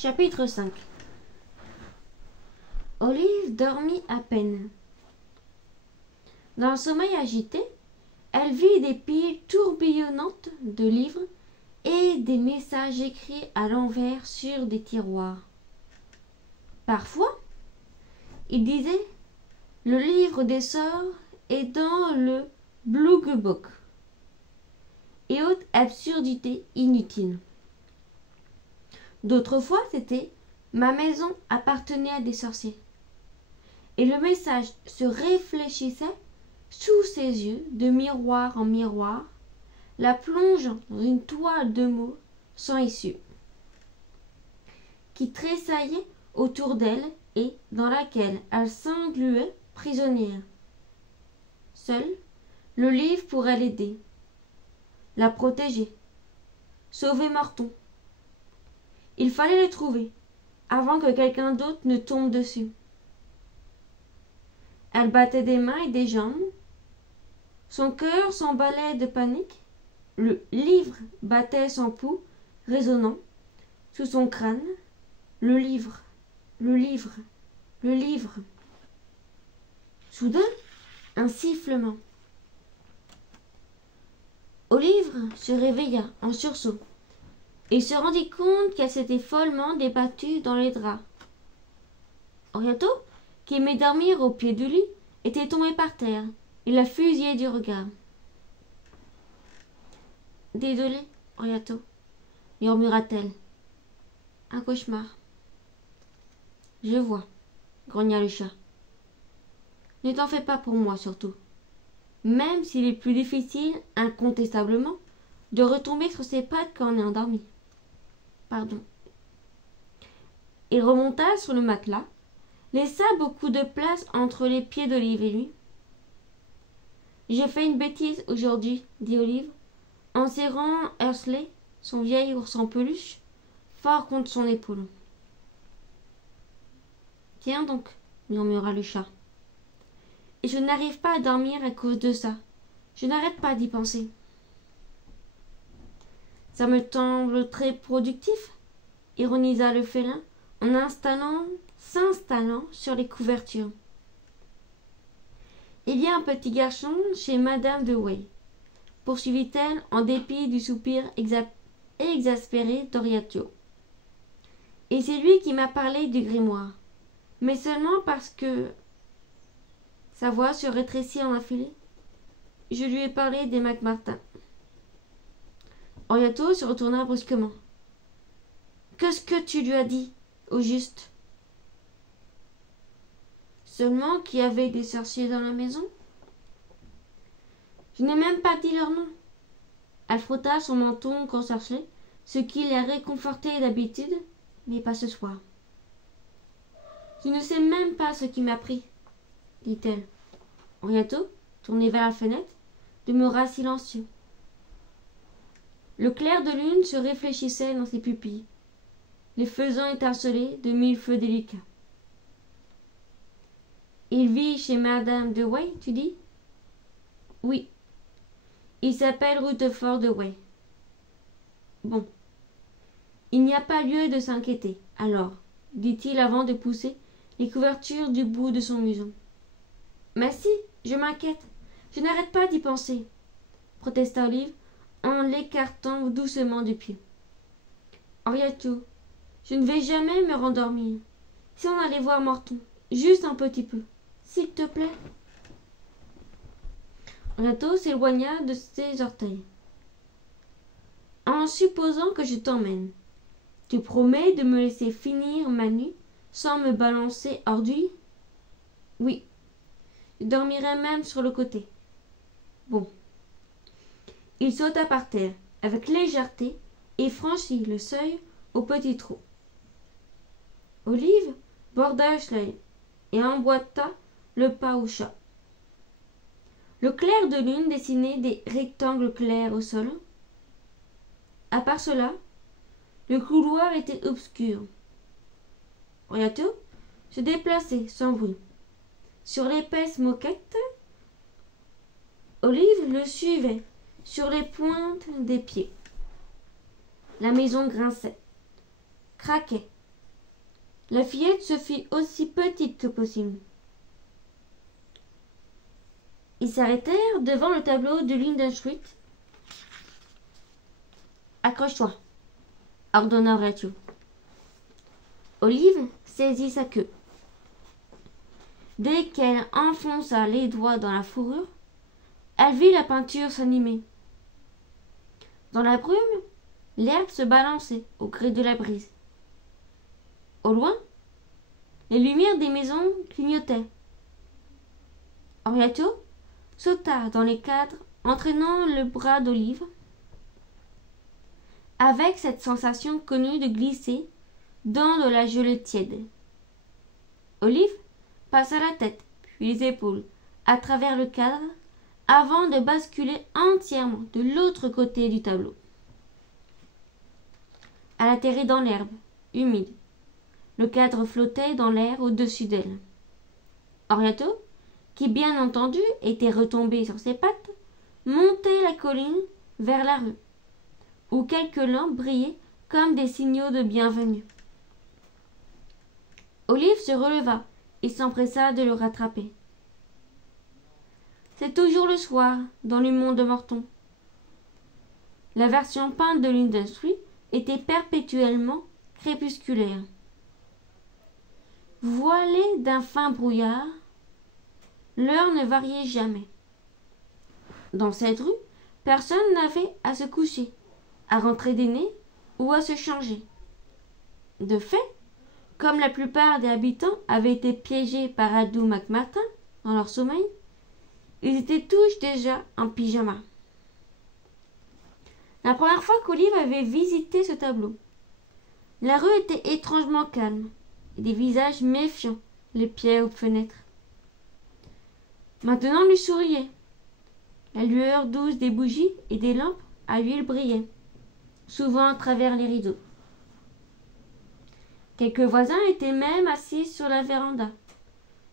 Chapitre 5. Olive dormit à peine. Dans le sommeil agité, elle vit des piles tourbillonnantes de livres et des messages écrits à l'envers sur des tiroirs. Parfois, il disait « Le livre des sorts est dans le Blugebook » et autres absurdités inutiles. D'autres fois, c'était « Ma maison appartenait à des sorciers » et le message se réfléchissait sous ses yeux de miroir en miroir, la plongeant dans une toile de mots sans issue, qui tressaillait autour d'elle et dans laquelle elle s'engluait prisonnière. Seul, le livre pourrait l'aider, la protéger, sauver Morton. Il fallait le trouver avant que quelqu'un d'autre ne tombe dessus. Elle battait des mains et des jambes. Son cœur s'emballait de panique. Le livre battait son pouls, résonnant, sous son crâne. Le livre, le livre, le livre. Soudain, un sifflement. Olive se réveilla en sursaut et se rendit compte qu'elle s'était follement débattue dans les draps. Oriato, qui aimait dormir au pied du lit, était tombé par terre et la fusillait du regard. « Désolée, Oriato, murmura-t-elle. « Un cauchemar. »« Je vois, » grogna le chat. « Ne t'en fais pas pour moi, surtout. Même s'il est plus difficile, incontestablement, de retomber sur ses pattes quand on est endormi. Pardon. » Il remonta sur le matelas, laissa beaucoup de place entre les pieds d'Olive et lui. « J'ai fait une bêtise aujourd'hui, » dit Olive, en serrant Hursley, son vieil ours en peluche, fort contre son épaule. « Tiens donc, » murmura le chat. « Et je n'arrive pas à dormir à cause de ça. Je n'arrête pas d'y penser. »« Ça me semble très productif, » ironisa le félin en s'installant sur les couvertures. « Il y a un petit garçon chez Madame de Way, » poursuivit-elle en dépit du soupir exaspéré d'Oriato. « Et c'est lui qui m'a parlé du grimoire, mais seulement parce que... » Sa voix se rétrécit en un filet. « Je lui ai parlé des McMartin. » Oriato se retourna brusquement. « Qu'est-ce que tu lui as dit, au juste ? » Seulement qu'il y avait des sorciers dans la maison. Je n'ai même pas dit leur nom. Elle frotta son menton contre Hursley, ce qui la réconfortait d'habitude, mais pas ce soir. Je ne sais même pas ce qui m'a pris, dit-elle. Oriato, tourné vers la fenêtre, demeura silencieux. Le clair de lune se réfléchissait dans ses pupilles, les faisant étinceler de mille feux délicats. Il vit chez Madame de Way, tu dis ? Oui. Il s'appelle Rutherford de Way. Bon. Il n'y a pas lieu de s'inquiéter, alors, dit-il avant de pousser les couvertures du bout de son museau. Mais si, je m'inquiète. Je n'arrête pas d'y penser, protesta Olive en l'écartant doucement du pied. Oriato, je ne vais jamais me rendormir. Si on allait voir Morton, juste un petit peu, s'il te plaît. Oriato s'éloigna de ses orteils. En supposant que je t'emmène, tu promets de me laisser finir ma nuit sans me balancer hors du lit ? Oui. Je dormirai même sur le côté. Bon. Il sauta par terre avec légèreté et franchit le seuil au petit trot. Olive borda Hursley et emboîta le pas au chat. Le clair de lune dessinait des rectangles clairs au sol. À part cela, le couloir était obscur. Oriato se déplaçait sans bruit. Sur l'épaisse moquette, Olive le suivait sur les pointes des pieds. La maison grinçait, craquait La fillette se fit aussi petite que possible. Ils s'arrêtèrent devant le tableau de Lindenschwitt. « Accroche-toi » ordonna Horatio. Olive saisit sa queue. Dès qu'elle enfonça les doigts dans la fourrure, elle vit la peinture s'animer. Dans la brume, l'herbe se balançait au gré de la brise. Au loin, les lumières des maisons clignotaient. Horatio sauta dans les cadres, entraînant le bras d'Olive, avec cette sensation connue de glisser dans de la gelée tiède. Olive passa la tête, puis les épaules, à travers le cadre, avant de basculer entièrement de l'autre côté du tableau. Elle atterrit dans l'herbe, humide. Le cadre flottait dans l'air au-dessus d'elle. Horatio, qui bien entendu était retombé sur ses pattes, montait la colline vers la rue, où quelques lampes brillaient comme des signaux de bienvenue. Olive se releva et s'empressa de le rattraper. C'est toujours le soir dans le monde de Morton. La version peinte de Lindenschwitt était perpétuellement crépusculaire. Voilée d'un fin brouillard, l'heure ne variait jamais. Dans cette rue, personne n'avait à se coucher, à rentrer dîner ou à se changer. De fait, comme la plupart des habitants avaient été piégés par Aldous McMartin dans leur sommeil, ils étaient tous déjà en pyjama. La première fois qu'Olive avait visité ce tableau, la rue était étrangement calme, et des visages méfiants l'épiaient aux fenêtres. Maintenant lui souriait. La lueur douce des bougies et des lampes à huile brillait, souvent à travers les rideaux. Quelques voisins étaient même assis sur la véranda,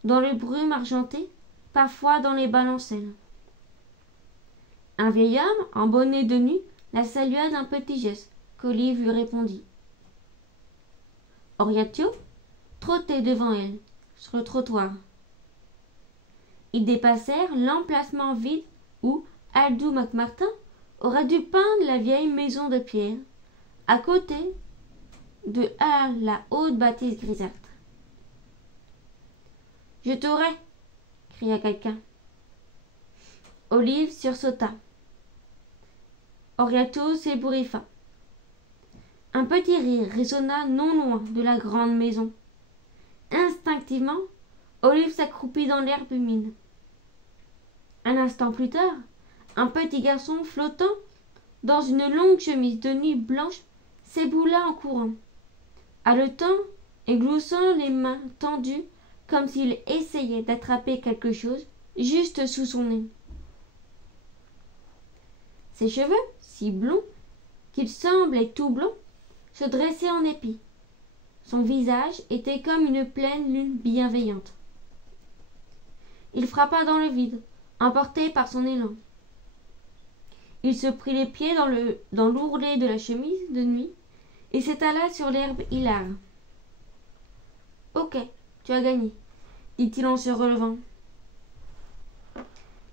dans le brume argenté, parfois dans les balancelles. Un vieil homme, en bonnet de nuit, la salua d'un petit geste, qu'Olive lui répondit. Horatio trottait devant elle, sur le trottoir. Ils dépassèrent l'emplacement vide où Aldous McMartin aurait dû peindre la vieille maison de pierre, à côté de la haute bâtisse grisâtre. « Je t'aurai !» cria quelqu'un. Olive sursauta. Horatio s'ébouriffa. Un petit rire résonna non loin de la grande maison. Instinctivement, Olive s'accroupit dans l'herbe humide. Un instant plus tard, un petit garçon flottant dans une longue chemise de nuit blanche s'éboula en courant, haletant et gloussant les mains tendues comme s'il essayait d'attraper quelque chose juste sous son nez. Ses cheveux, si blonds qu'ils semblaient tout blancs, se dressaient en épi. Son visage était comme une pleine lune bienveillante. Il frappa dans le vide, emporté par son élan. Il se prit les pieds dans l'ourlet de la chemise de nuit et s'étala sur l'herbe hilare. « Ok, tu as gagné, » dit-il en se relevant.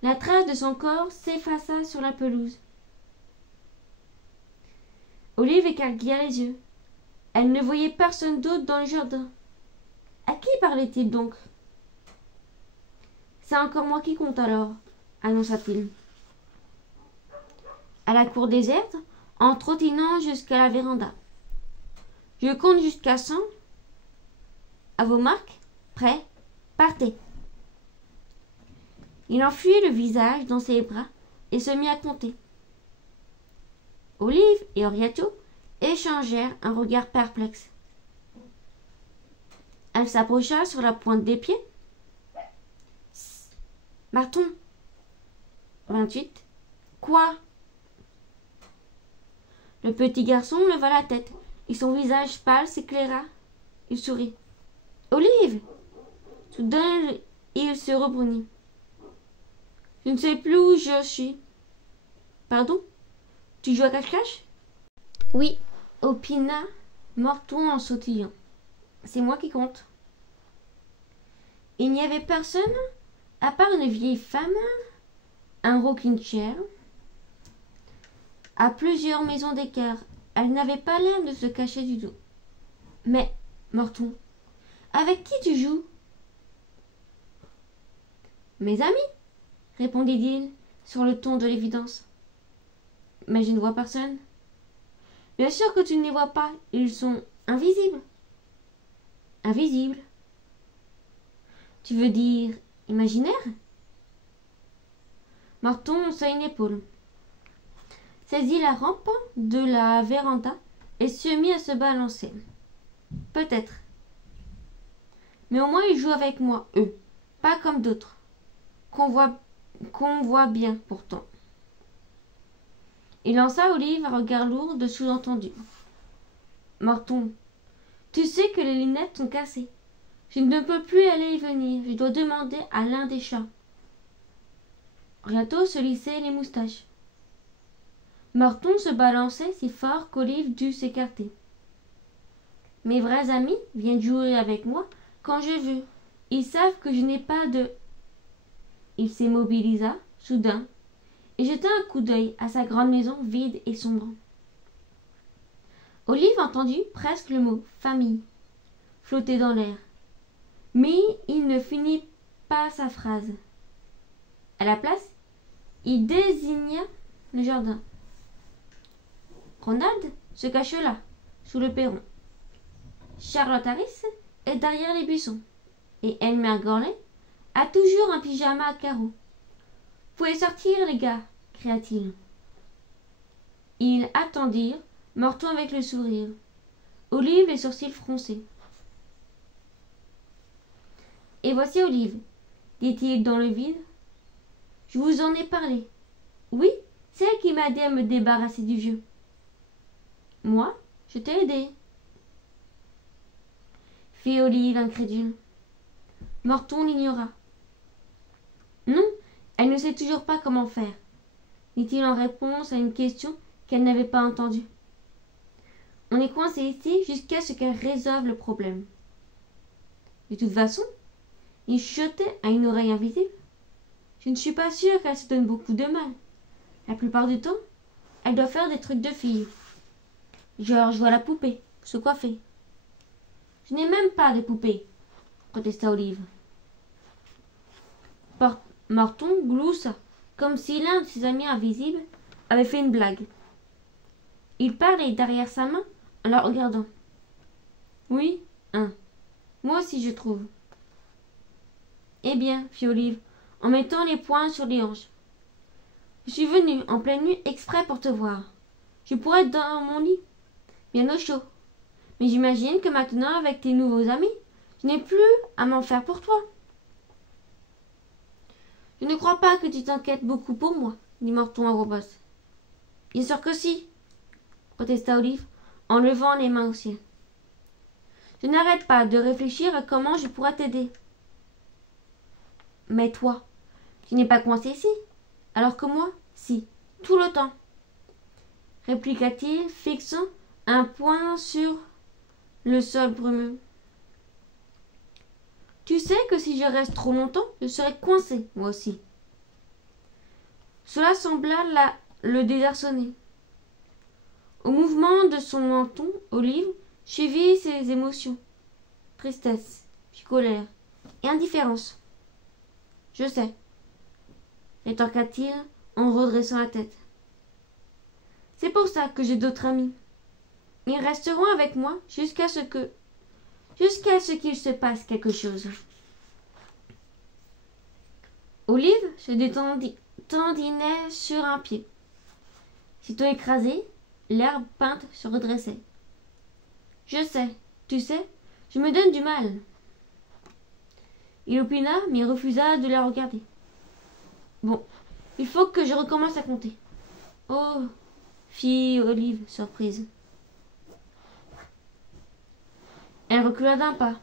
La trace de son corps s'effaça sur la pelouse. Olive écarquilla les yeux. Elle ne voyait personne d'autre dans le jardin. À qui parlait-il donc? C'est encore moi qui compte alors, annonça-t-il. À la cour déserte, en trottinant jusqu'à la véranda. Je compte jusqu'à 100. À vos marques, prêts, partez. Il enfuyait le visage dans ses bras et se mit à compter. Olive et Horatio échangèrent un regard perplexe. Elle s'approcha sur la pointe des pieds. « Marton !» 28. « Quoi ?» Le petit garçon leva la tête et son visage pâle s'éclaira. Il sourit. « Olive !» Soudain, il se rebrunit. « Je ne sais plus où je suis. »« Pardon ? Tu joues à cache-cache » ?»« Oui, opina Morton en sautillant. C'est moi qui compte. Il n'y avait personne, à part une vieille femme, un rocking chair, à plusieurs maisons d'écart. Elle n'avait pas l'air de se cacher du tout. Mais, Morton, avec qui tu joues? Mes amis, répondit-il, sur le ton de l'évidence. Mais je ne vois personne. Bien sûr que tu ne les vois pas, ils sont invisibles. Invisibles? Tu veux dire imaginaire? Morton haussa une épaule, saisit la rampe de la véranda et se mit à se balancer. Peut-être. Mais au moins ils jouent avec moi, eux, pas comme d'autres, qu'on voit bien pourtant. Il lança à Olive un regard lourd de sous-entendu. Morton, tu sais que les lunettes sont cassées. Je ne peux plus aller y venir. Je dois demander à l'un des chats. Riato se lissait les moustaches. Morton se balançait si fort qu'Olive dut s'écarter. Mes vrais amis viennent jouer avec moi quand je veux. Ils savent que je n'ai pas de... Il s'immobilisa, soudain, et jeta un coup d'œil à sa grande maison vide et sombre. Olive entendit presque le mot « famille » flotter dans l'air. Mais il ne finit pas sa phrase. À la place, il désigna le jardin. Ronald se cache là, sous le perron. Charlotte Harris est derrière les buissons. Et Elmer Gorley a toujours un pyjama à carreaux. Vous pouvez sortir, les gars, cria-t-il. Ils attendirent, Morton avec le sourire. Olive les sourcils froncés. Et voici Olive, dit-il dans le vide. Je vous en ai parlé. Oui, c'est elle qui m'a aidé à me débarrasser du vieux. Moi, je t'ai aidé, fit Olive incrédule. Morton l'ignora. Non, elle ne sait toujours pas comment faire, dit-il en réponse à une question qu'elle n'avait pas entendue. On est coincé ici jusqu'à ce qu'elle résolve le problème. De toute façon, il chuchotait à une oreille invisible. Je ne suis pas sûre qu'elle se donne beaucoup de mal. La plupart du temps, elle doit faire des trucs de fille. Genre jouer à la poupée, se coiffer. Je n'ai même pas de poupée, protesta Olive. Morton gloussa, comme si l'un de ses amis invisibles avait fait une blague. Il parlait derrière sa main en la regardant. Oui, moi aussi je trouve. Eh bien, fit Olive, en mettant les poings sur les hanches. Je suis venue en pleine nuit exprès pour te voir. Je pourrais être dans mon lit, bien au chaud. Mais j'imagine que maintenant, avec tes nouveaux amis, je n'ai plus à m'en faire pour toi. Je ne crois pas que tu t'inquiètes beaucoup pour moi, dit Morton à voix basse. Bien sûr que si, protesta Olive, en levant les mains au ciel. Je n'arrête pas de réfléchir à comment je pourrais t'aider. Mais toi, tu n'es pas coincé ici, alors que moi, si, tout le temps, répliqua-t-il, fixant un poing sur le sol brumeux. Tu sais que si je reste trop longtemps, je serai coincé, moi aussi. Cela sembla le désarçonner. Au mouvement de son menton, Olive suivit ses émotions. Tristesse, puis colère et indifférence. Je sais, rétorqua-t-il en redressant la tête. C'est pour ça que j'ai d'autres amis. Ils resteront avec moi jusqu'à ce qu'il se passe quelque chose. Olive se tendinait sur un pied. Sitôt écrasée, l'herbe peinte se redressait. Je sais, tu sais, je me donne du mal. Il opina, mais refusa de la regarder. Bon, il faut que je recommence à compter. Oh, fit Olive, surprise. Elle recula d'un pas.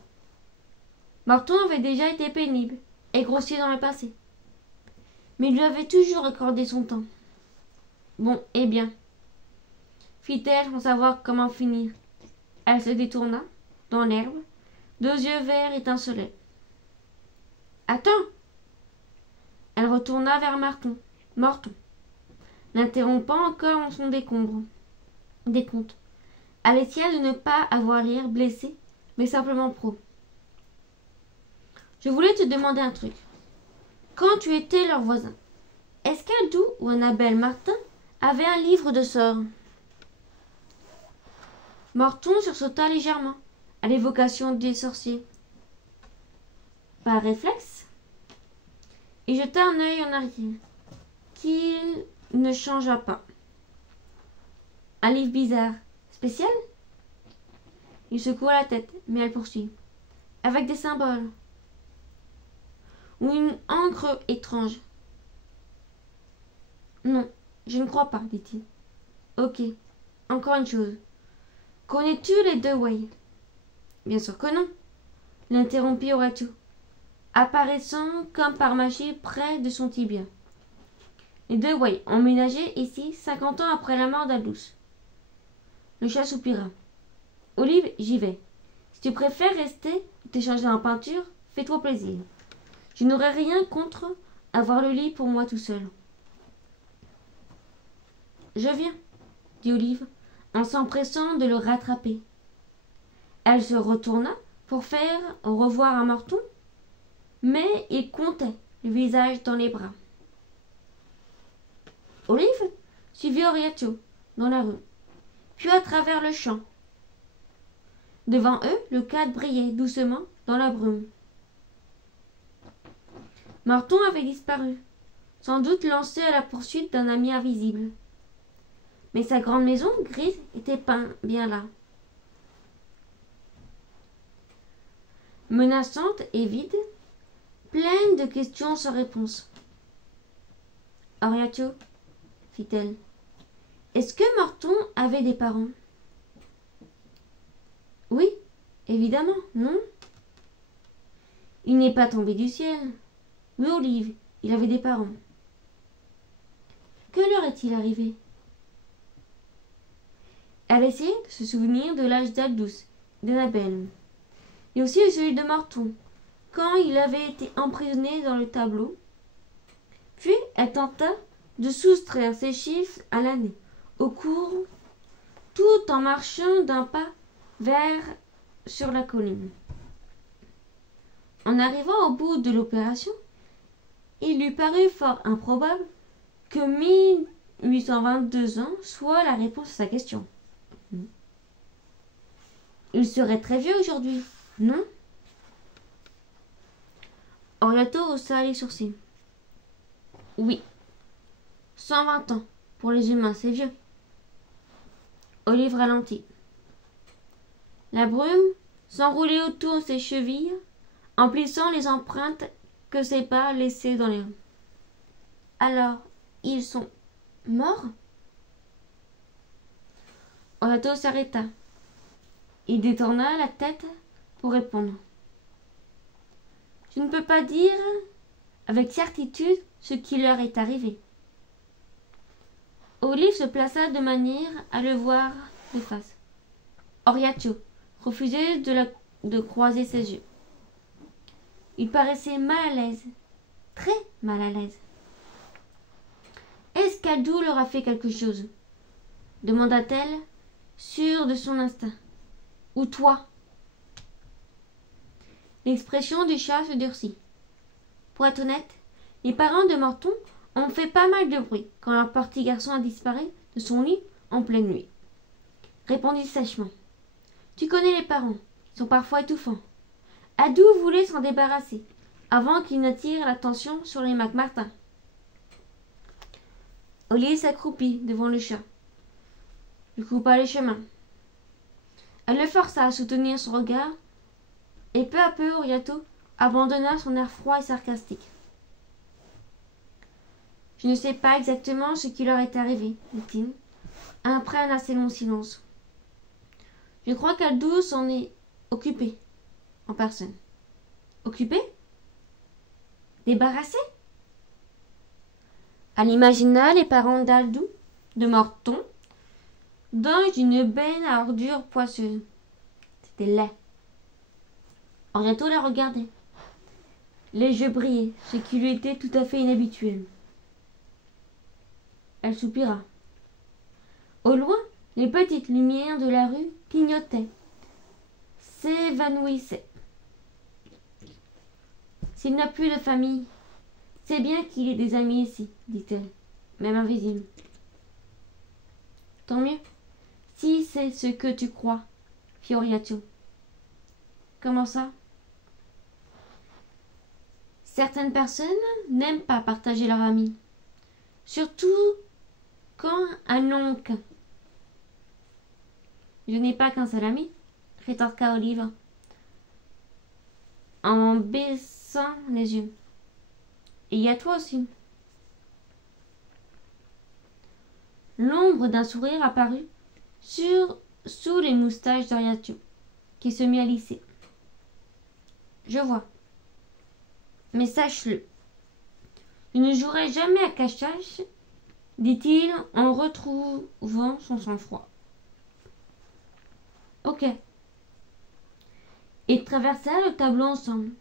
Morton avait déjà été pénible et grossier dans le passé. Mais il lui avait toujours accordé son temps. Bon, eh bien, fit-elle sans savoir comment finir. Elle se détourna, dans l'herbe, 2 yeux verts étincelaient. « Attends !» Elle retourna vers Morton, l'interrompant encore en son décompte, à l'essai de ne pas avoir l'air blessé, mais simplement pro. « Je voulais te demander un truc. Quand tu étais leur voisin, est-ce qu'Aldou ou Annabelle Martin avaient un livre de sorts ?» Morton sursauta légèrement à l'évocation des sorciers. Par réflexe, il jeta un œil en arrière, qu'il ne changea pas. Un livre bizarre, spécial? Il secoua la tête, mais elle poursuit. Avec des symboles. Ou une encre étrange. Non, je ne crois pas, dit-il. Ok, encore une chose. Connais-tu les Dewey? Bien sûr que non, l'interrompit Horatio, apparaissant comme par magie près de son tibia. Les Dewey ont emménagé ici 50 ans après la mort d'Aldous. Le chat soupira. Olive, j'y vais. Si tu préfères rester ou t'échanger en peinture, fais-toi plaisir. Je n'aurai rien contre avoir le lit pour moi tout seul. Je viens, dit Olive, en s'empressant de le rattraper. Elle se retourna pour faire au revoir à Morton, mais il comptait, le visage dans les bras. Olive suivit Horatio dans la rue, puis à travers le champ. Devant eux, le cadre brillait doucement dans la brume. Morton avait disparu, sans doute lancé à la poursuite d'un ami invisible. Mais sa grande maison grise était bien là. Menaçante et vide, pleine de questions sans réponse. « Horatio, fit-elle, est-ce que Morton avait des parents ?»« Oui, évidemment, non. Il n'est pas tombé du ciel. Oui, Olive, il avait des parents. Que leur est-il arrivé ?» Elle essayait de se souvenir de l'âge d'Aldous, d'Annabelle, et aussi de celui de Morton, quand il avait été emprisonné dans le tableau. Puis elle tenta de soustraire ces chiffres à l'année, au cours, tout en marchant d'un pas sur la colline. En arrivant au bout de l'opération, il lui parut fort improbable que 1822 ans soit la réponse à sa question. Il serait très vieux aujourd'hui, non? Horatio haussa les sourcils. Oui, 120 ans. Pour les humains, c'est vieux. Olive ralentit. La brume s'enroulait autour de ses chevilles, emplissant les empreintes que ses pas laissaient dans les rues. Alors, ils sont morts? Horatio s'arrêta. Il détourna la tête pour répondre. Je ne peux pas dire avec certitude ce qui leur est arrivé. Olive se plaça de manière à le voir de face. Horatio refusait de croiser ses yeux. Il paraissait mal à l'aise, très mal à l'aise. Est-ce qu'Aldou leur a fait quelque chose? Demanda-t-elle, sûre de son instinct. Ou toi? L'expression du chat se durcit. Pour être honnête, les parents de Morton ont fait pas mal de bruit quand leur petit garçon a disparu de son lit en pleine nuit. Répondit sèchement. Tu connais les parents, ils sont parfois étouffants. Aldou voulait s'en débarrasser avant qu'il n'attire l'attention sur les McMartin. Olive s'accroupit devant le chat. Il coupa le chemin. Elle le força à soutenir son regard, et peu à peu Horatio abandonna son air froid et sarcastique. Je ne sais pas exactement ce qui leur est arrivé, dit-il, après un assez long silence. Je crois qu'Aldou s'en est occupé, en personne. Occupé? Débarrassé? Elle imagina les parents d'Aldou, de Morton, dans une benne à ordures poisseuses. C'était laid. Henrietto la regardait. Les yeux brillaient, ce qui lui était tout à fait inhabituel. Elle soupira. Au loin, les petites lumières de la rue clignotaient, s'évanouissaient. S'il n'a plus de famille, c'est bien qu'il ait des amis ici, dit-elle, même invisibles. Tant mieux, si c'est ce que tu crois, fit Henrietto. Comment ça? Certaines personnes n'aiment pas partager leur amis, surtout quand un oncle. Je n'ai pas qu'un seul ami, rétorqua Olive en baissant les yeux. Et il y a toi aussi. L'ombre d'un sourire apparut sous les moustaches d'Henrietto, qui se mit à lisser. Je vois. Mais sache-le, je ne jouerai jamais à cache-cache, dit-il en retrouvant son sang-froid. Ok. Ils traversèrent le tableau ensemble.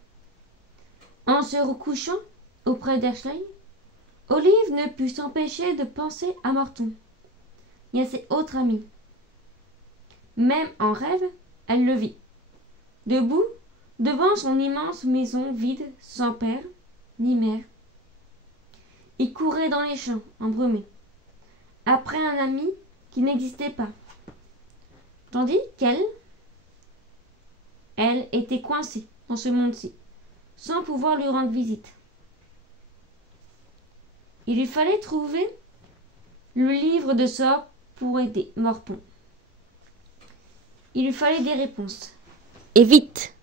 En se recouchant auprès d'Ashley, Olive ne put s'empêcher de penser à Morton et à ses autres amis. Même en rêve, elle le vit, debout devant son immense maison vide, sans père ni mère. Il courait dans les champs, embrumés, après un ami qui n'existait pas, tandis qu'elle, elle était coincée dans ce monde-ci, sans pouvoir lui rendre visite. Il lui fallait trouver le livre de sort pour aider Morton. Il lui fallait des réponses. Et vite!